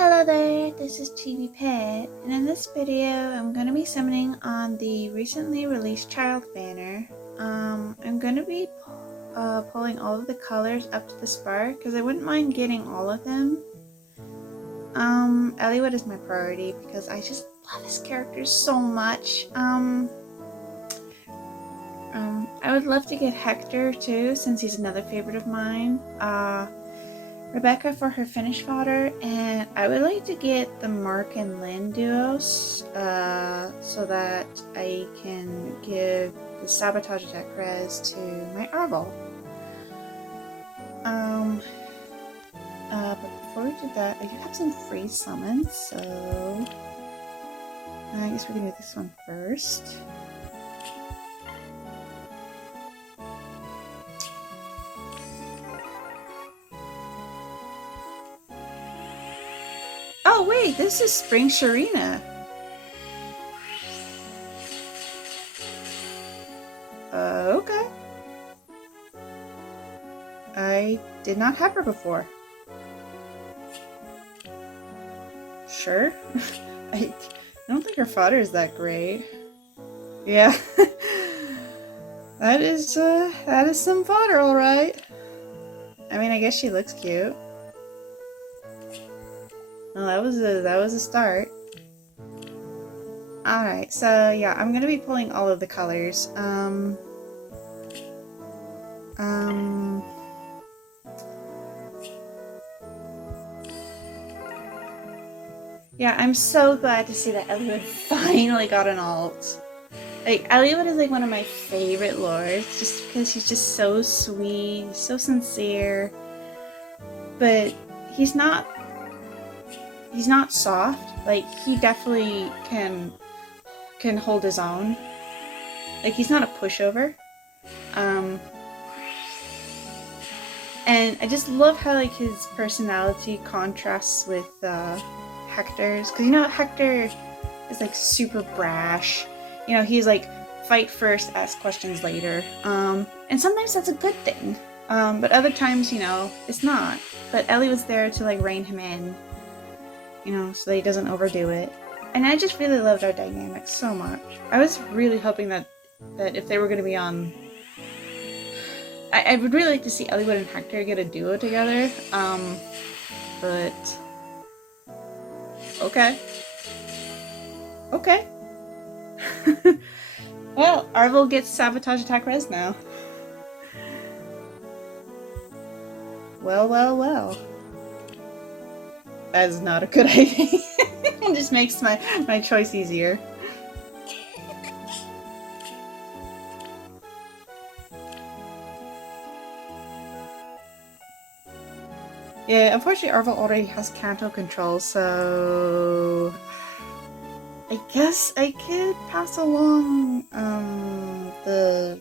Hello there, this is Chibi Pet, and in this video I'm going to be summoning on the recently released child banner. I'm going to be pulling all of the colors up to the spark because I wouldn't mind getting all of them. Eliwood is my priority because I just love this character so much. I would love to get Hector too, since he's another favorite of mine. Rebecca for her finish fodder, and I would like to get the Mark and Lynn duos so that I can give the sabotage attack res to my Arbol. But before we do that, I do have some free summons, so I guess we're gonna do this one first. Oh wait, this is Spring Sharina. Okay. I did not have her before. Sure. I don't think her fodder is that great. Yeah. that is some fodder, alright. I mean, I guess she looks cute. Well, that was a start. Alright, so yeah, I'm gonna be pulling all of the colors. Yeah, I'm so glad to see that Eliwood finally got an alt. Like, Eliwood is like one of my favorite lords, just because he's just so sweet, so sincere, but he's not soft. Like, he definitely can hold his own. Like, he's not a pushover. And I just love how, like, his personality contrasts with Hector's, because you know Hector is like super brash. You know, he's like fight first, ask questions later. And sometimes that's a good thing. But other times, you know, it's not. But Ellie was there to like rein him in, you know, so that he doesn't overdo it. And I just really loved our dynamics so much. I was really hoping that if they were going to be on, I would really like to see Eliwood and Hector get a duo together. But okay. Okay. Well, Arbol gets sabotage attack res now. Well, well, well. That is not a good idea. It just makes my choice easier. Yeah, unfortunately Arbol already has Kanto control, so I guess I could pass along the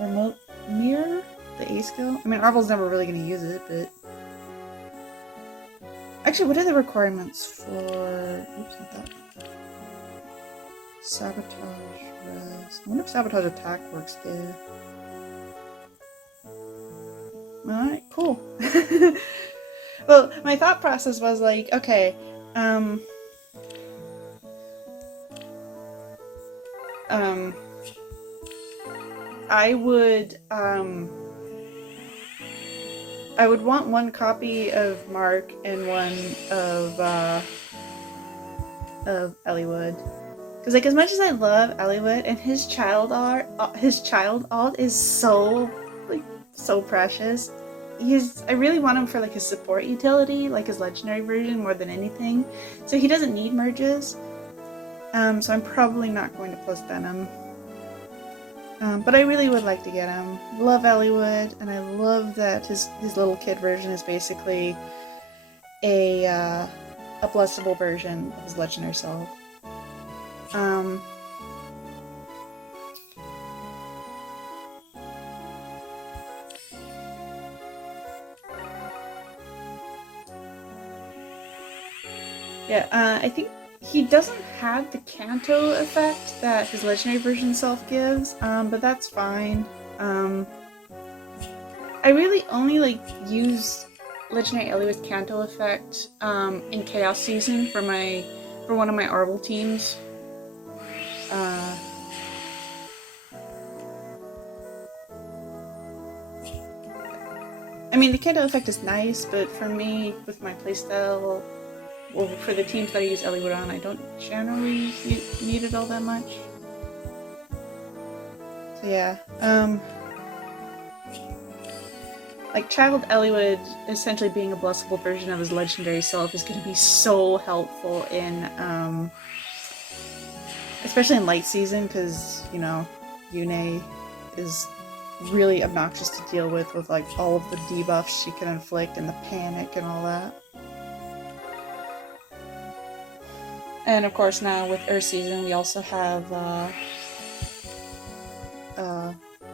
remote mirror, the A skill. I mean, Arbol's never really going to use it, but actually, what are the requirements for? Oops, not that. Sabotage res. I wonder if sabotage attack works too. Alright, cool. Well, my thought process was like, okay, I would want one copy of Mark and one of Eliwood. Because like, as much as I love Eliwood, and his child alt is so like so precious. I really want him for like his support utility, like his legendary version more than anything. So he doesn't need merges. So I'm probably not going to plus Denim. But I really would like to get him. Love Eliwood, and I love that his little kid version is basically a blessable version of his legendary self. Yeah, I think he doesn't have the Kanto effect that his legendary version self gives, but that's fine. I really only like use Legendary Eliwood Canto effect in Chaos Season for one of my Arbol teams. I mean, the Canto effect is nice, but for me, with my playstyle, well, for the teams that I use Eliwood on, I don't generally need it all that much. So yeah, like Child Eliwood essentially being a blessable version of his legendary self is going to be so helpful in, especially in light season, because, you know, Yune is really obnoxious to deal with like all of the debuffs she can inflict and the panic and all that. And of course now with Earth season we also have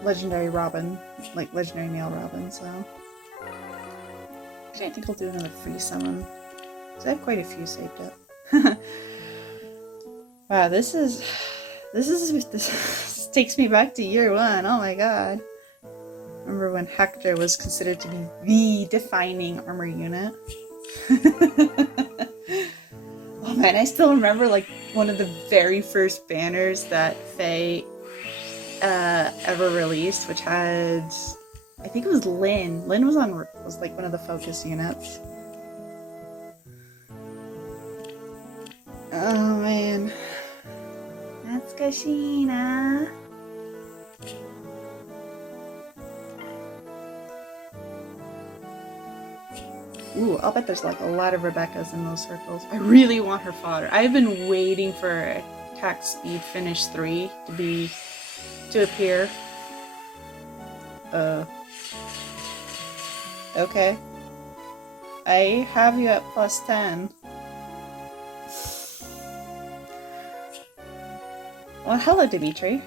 legendary Robin, like legendary male Robin, so actually I think I'll do another free summon because I have quite a few saved up. Wow, this takes me back to year one. Oh my god. Remember when Hector was considered to be the defining armor unit? Oh man, I still remember like one of the very first banners that Faye ever released, which had, I think it was Lynn. Lynn was like one of the focus units. Oh man. Natsukashi. Ooh, I'll bet there's like a lot of Rebecca's in those circles. I really want her fodder. I've been waiting for Attack Speed Finish 3 to appear. Okay. I have you at +10. Well, hello, Dimitri.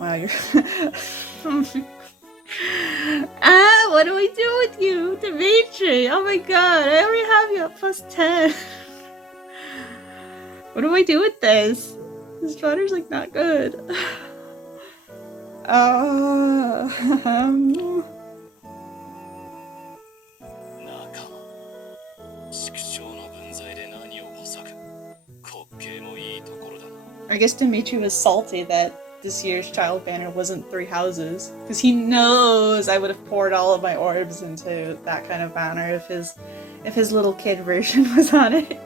Wow, you're... what do I do with you, Dimitri? Oh my god, I already have you at +10. What do I do with this? This strawberry's like not good. I guess Dimitri was salty that this year's child banner wasn't 3 houses, because he knows I would have poured all of my orbs into that kind of banner if his little kid version was on it.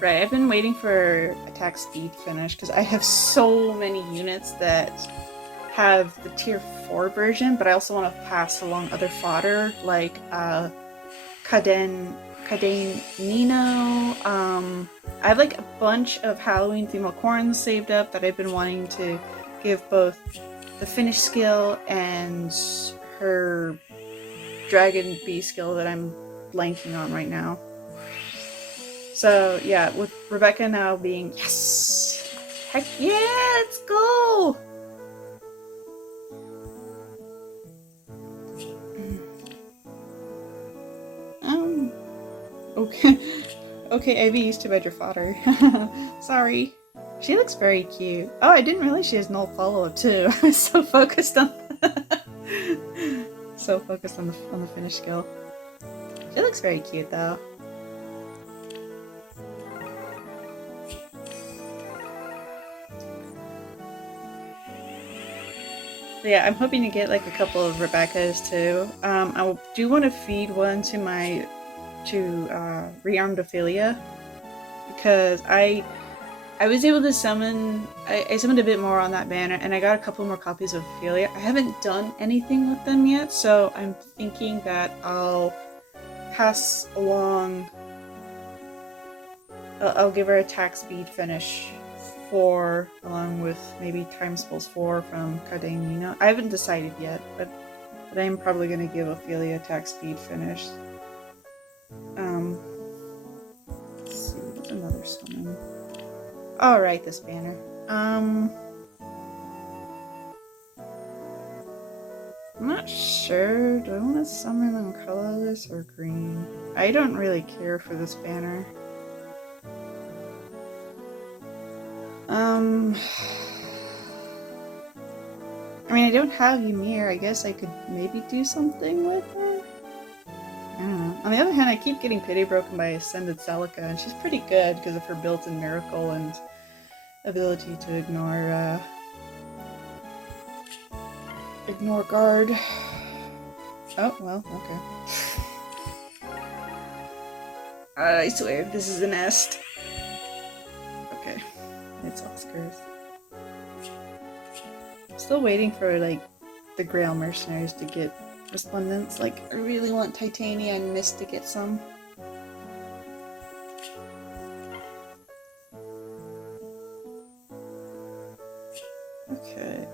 Right, I've been waiting for Attack Speed Finish because I have so many units that have the tier 4 version, but I also want to pass along other fodder like Kaden Nino. I have like a bunch of Halloween female corns saved up that I've been wanting to give both the finish skill and her Dragon Bee skill that I'm blanking on right now. So yeah, with Rebecca now being, yes! Heck yeah, let's go! Okay, Ivy used to bed your fodder. Sorry. She looks very cute. Oh, I didn't realize she has null follow-up too. I was so focused on the finish skill. She looks very cute though. Yeah, I'm hoping to get like a couple of Rebecca's too. I do want to feed one to my rearmed Ophelia, because I was able to summon, I summoned a bit more on that banner, and I got a couple more copies of Ophelia. I haven't done anything with them yet, so I'm thinking that I'll pass along, I'll give her Attack Speed Finish 4 along with maybe Time Spells 4 from Kadenina. I haven't decided yet, but I'm probably going to give Ophelia Attack Speed Finish. Let's see, what's another summon? Alright, this banner. I'm not sure sure. Do I want to summon them colorless or green? I don't really care for this banner. I mean, I don't have Ymir. I guess I could maybe do something with her? I don't know. On the other hand, I keep getting pity broken by Ascended Celica, and she's pretty good because of her built-in miracle and ability to ignore guard. Oh, well, okay. I swear, this is a nest. Okay, it's Oscar's. I'm still waiting for, like, the Grail Mercenaries to get Resplendence. Like, I really want Titania and Mist to get some. Okay,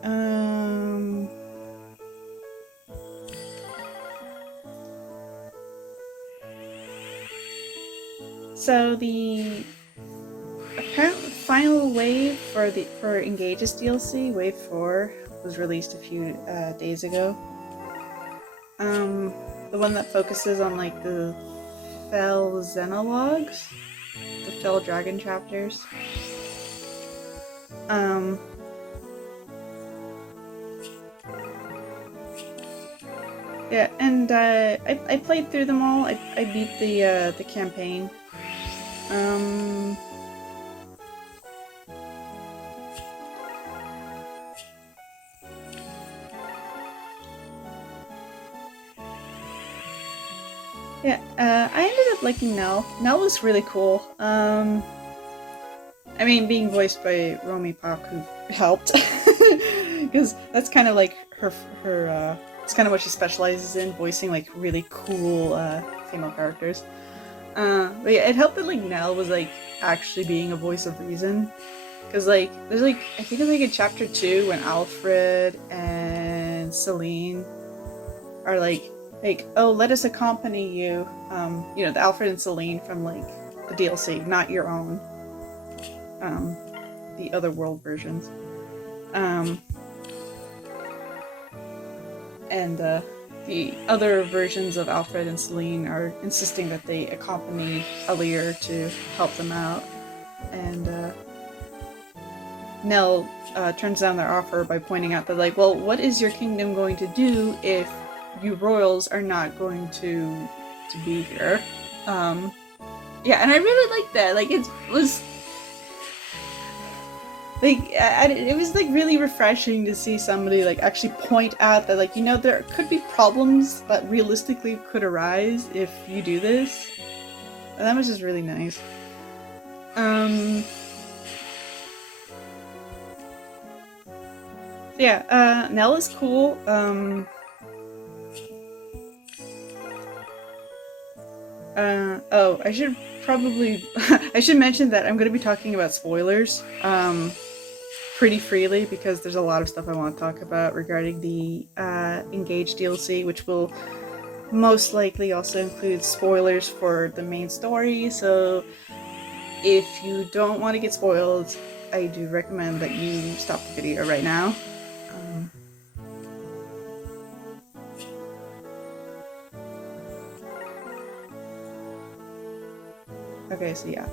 so the apparent final wave for Engage's DLC, Wave 4, was released a few days ago. The one that focuses on like the Fell Xenologues, the Fell Dragon chapters. Yeah, and I played through them all. I beat the campaign. Yeah, I ended up liking Nell. Nell was really cool. I mean, being voiced by Romy Pak, who helped, because that's kind of like her it's kind of what she specializes in, voicing like really cool female characters. But yeah, it helped that like Nell was like actually being a voice of reason, because like there's like I think it's like in chapter 2 when Alfred and Celine are like oh, let us accompany you. You know, the Alfred and Celine from like the DLC, not your own. The other world versions. And the other versions of Alfred and Celine are insisting that they accompany Alir to help them out. And Nell turns down their offer by pointing out that, like, well, what is your kingdom going to do if you royals are not going to be here? Yeah, and I really liked that. Like, it was like it was like really refreshing to see somebody like actually point out that, like, you know, there could be problems that realistically could arise if you do this. And that was just really nice. Yeah, Nell is cool. Oh, I should probably I should mention that I'm going to be talking about spoilers pretty freely, because there's a lot of stuff I want to talk about regarding the Engage DLC, which will most likely also include spoilers for the main story. So if you don't want to get spoiled, I do recommend that you stop the video right now. Okay, so yeah.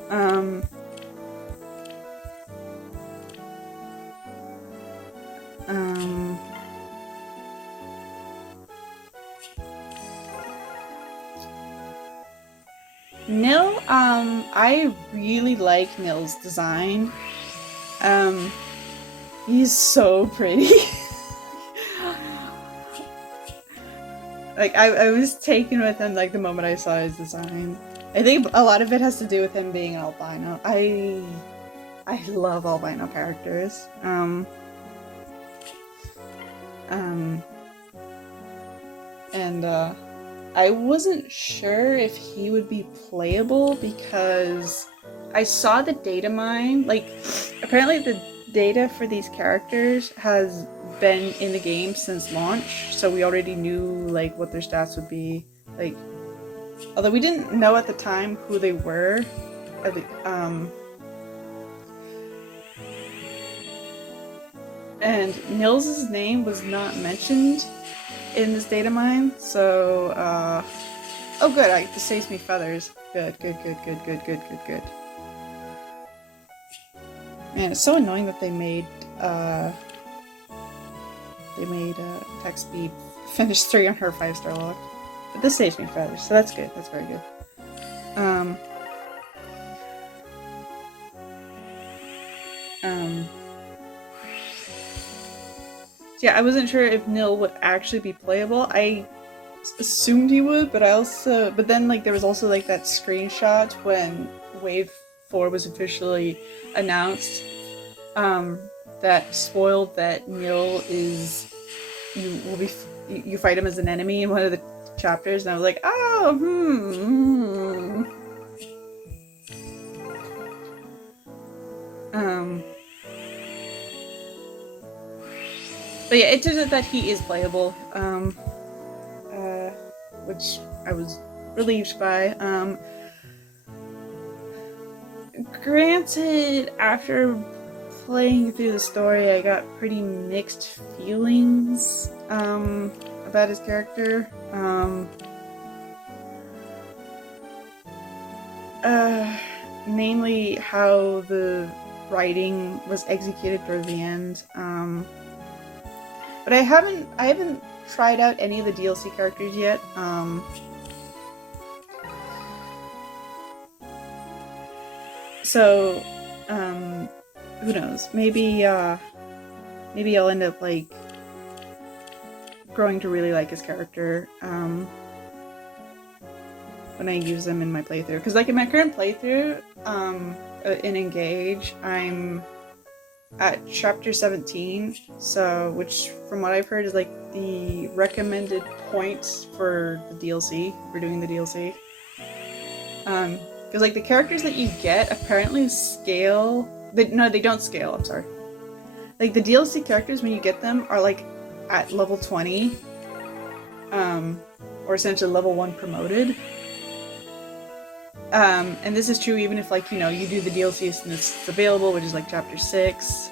Nil, I really like Nil's design. He's so pretty. Like, I was taken with him, like, the moment I saw his design. I think a lot of it has to do with him being albino. I love albino characters. And I wasn't sure if he would be playable because I saw the data mine. Like, apparently the data for these characters has been in the game since launch, so we already knew, like, what their stats would be. Like, although we didn't know at the time who they were. And Nils' name was not mentioned in this data mine, so, oh good, this saves me feathers. Good, good, good, good, good, good, good, good. Man, it's so annoying that they made attack speed finish 3 on her 5-star lock. But this saves me feathers, so that's good, that's very good. So yeah, I wasn't sure if Nil would actually be playable. I assumed he would, but but then like there was also like that screenshot when Wave 4 was officially announced, that spoiled that Nil is, you fight him as an enemy in one of the chapters, and I was like, oh, But yeah, it turns out that he is playable, which I was relieved by. Granted, after playing through the story, I got pretty mixed feelings about his character. Namely how the writing was executed toward the end. But I haven't tried out any of the DLC characters yet. So, who knows? Maybe I'll end up like growing to really like his character when I use them in my playthrough. Because like in my current playthrough, in Engage, I'm at chapter 17, so which from what I've heard is like the recommended points for the DLC, for doing the DLC. Because like the characters that you get apparently scale. No, they don't scale. I'm sorry. Like the DLC characters, when you get them, are like at level 20, or essentially level 1 promoted. And this is true even if, like, you know, you do the DLC as soon as it's available, which is like chapter 6.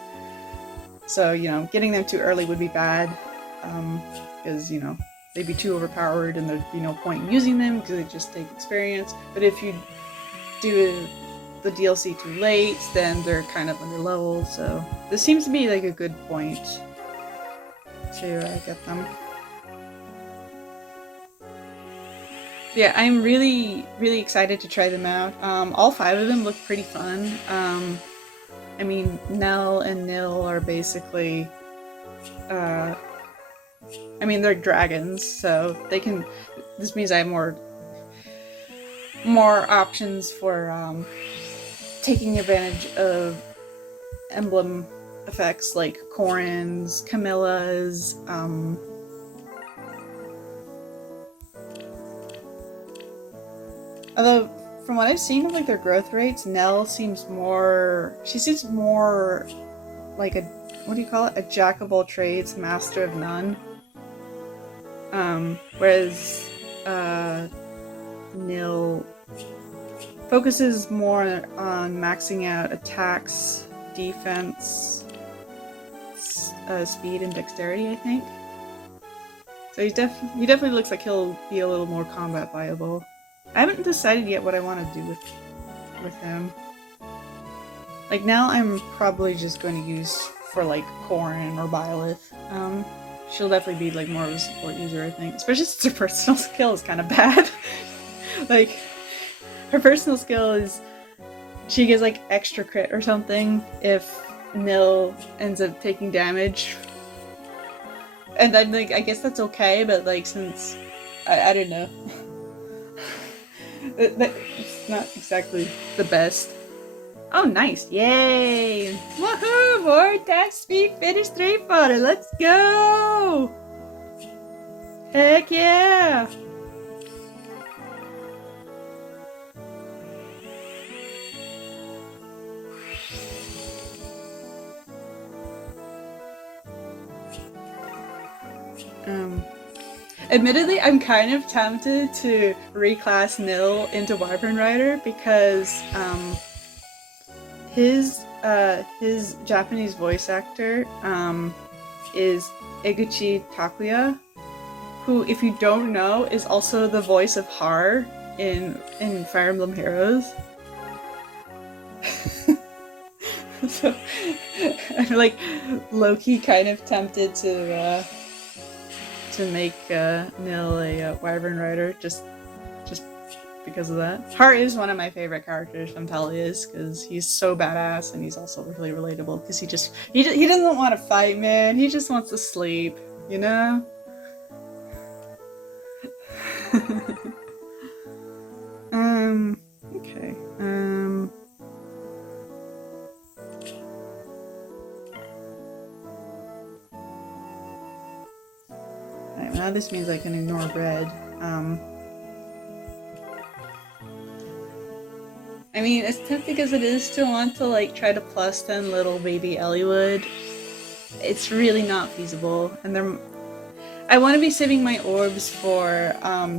So, you know, getting them too early would be bad, because, you know, they'd be too overpowered and there'd be no point in using them because they just take experience. But if you do the DLC too late, then they're kind of underleveled, so this seems to be like a good point to get them. Yeah, I'm really, really excited to try them out. All 5 of them look pretty fun. I mean, Nell and Nil are basically, I mean, they're dragons, so they can, this means I have more options for, taking advantage of emblem effects like Corrin's, Camilla's, although, from what I've seen of like their growth rates, Nell seems more, like a, what do you call it? A jack of all trades, master of none. Whereas, Nil focuses more on maxing out attacks, defense, speed, and dexterity, I think. So he definitely looks like he'll be a little more combat viable. I haven't decided yet what I want to do with him. Like now I'm probably just going to use for like Corrin or Byleth. She'll definitely be like more of a support user, I think. Especially since her personal skill is kind of bad. Like, her personal skill is she gets like extra crit or something if Nil ends up taking damage. And I'm like, I guess that's okay, but like since I don't know. It's not exactly the best. Oh, nice. Yay! Woohoo! More attack speed, finish 3 fodder. Let's go! Heck yeah! Admittedly, I'm kind of tempted to reclass Nil into Wyvern Rider because his Japanese voice actor is Eguchi Takuya, who, if you don't know, is also the voice of Har in Fire Emblem Heroes. So I'm like low-key kind of tempted to make Nil a Wyvern Rider just because of that. Har is one of my favorite characters from Tellius because he's so badass and he's also really relatable because he doesn't want to fight, man. He just wants to sleep, you know? Okay. Alright, now this means I can ignore red. I mean, as tempting as it is to want to like try to plus 10 little baby Eliwood, it's really not feasible. And I want to be saving my orbs for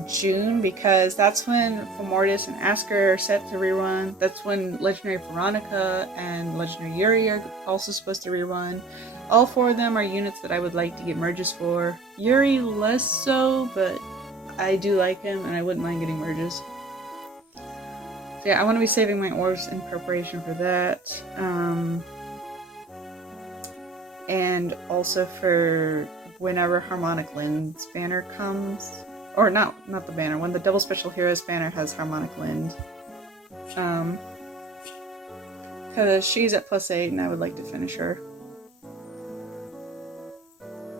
June because that's when Mortis and Asker are set to rerun. That's when Legendary Veronica and Legendary Yuri are also supposed to rerun. All 4 of them are units that I would like to get merges for. Yuri less so, but I do like him and I wouldn't mind getting merges. So yeah, I want to be saving my orbs in preparation for that. And also for whenever Harmonic Lind's banner comes. Or not the banner, when the Double Special Heroes banner has Harmonic Lind. Because she's at +8 and I would like to finish her.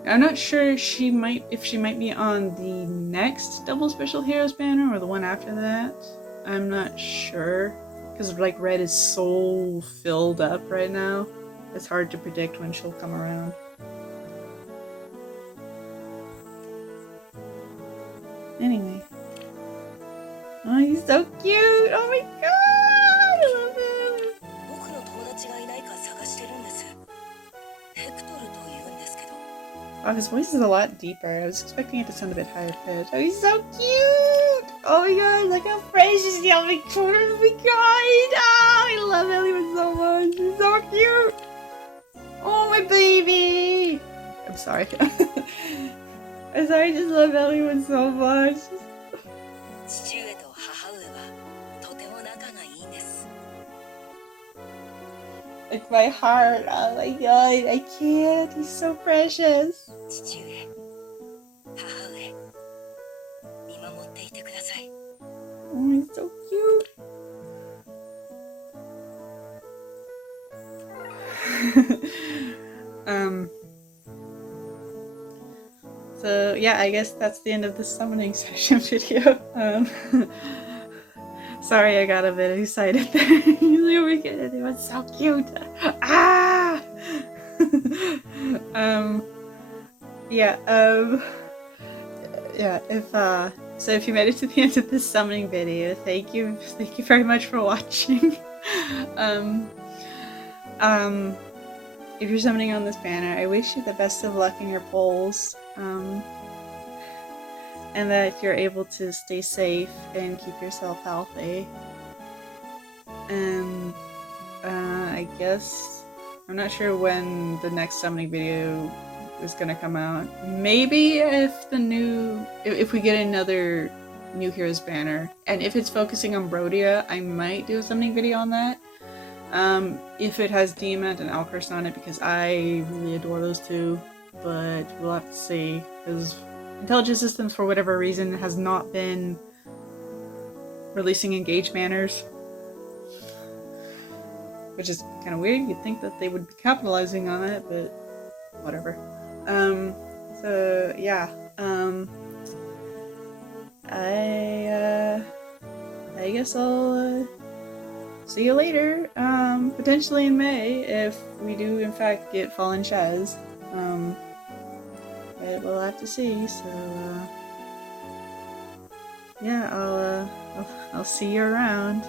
I'm not sure if she might be on the next Double Special Heroes banner or the one after that. I'm not sure. Because like red is so filled up right now. It's hard to predict when she'll come around. Anyway. Oh, he's so cute! Oh my god! I love him! Oh, his voice is a lot deeper. I was expecting it to sound a bit higher pitched. Oh, he's so cute! Oh my god, look how precious he is! Oh my god! Oh, I love Eliwood so much! He's so cute! Oh, my baby! I'm sorry. I'm sorry, I just love Eliwood so much. It's my heart. Oh my god, I can't. He's so precious. Oh, he's so cute. So yeah, I guess that's the end of the summoning session video. Sorry, I got a bit excited there. It was so cute. Ah! So if you made it to the end of this summoning video, thank you very much for watching. If you're summoning on this banner, I wish you the best of luck in your polls. And that you're able to stay safe and keep yourself healthy. And I guess I'm not sure when the next summoning video is gonna come out. Maybe if we get another New Heroes banner, and if it's focusing on Brodia, I might do a summoning video on that. If it has Demant and Alcurst on it, because I really adore those two, but we'll have to see, because Intelligent Systems, for whatever reason, has not been releasing Engage banners. Which is kind of weird. You'd think that they would be capitalizing on it, but whatever. So yeah. I guess I'll see you later. Potentially in May, if we do in fact get Fallen Chaz. But we'll have to see. So yeah, I'll see you around.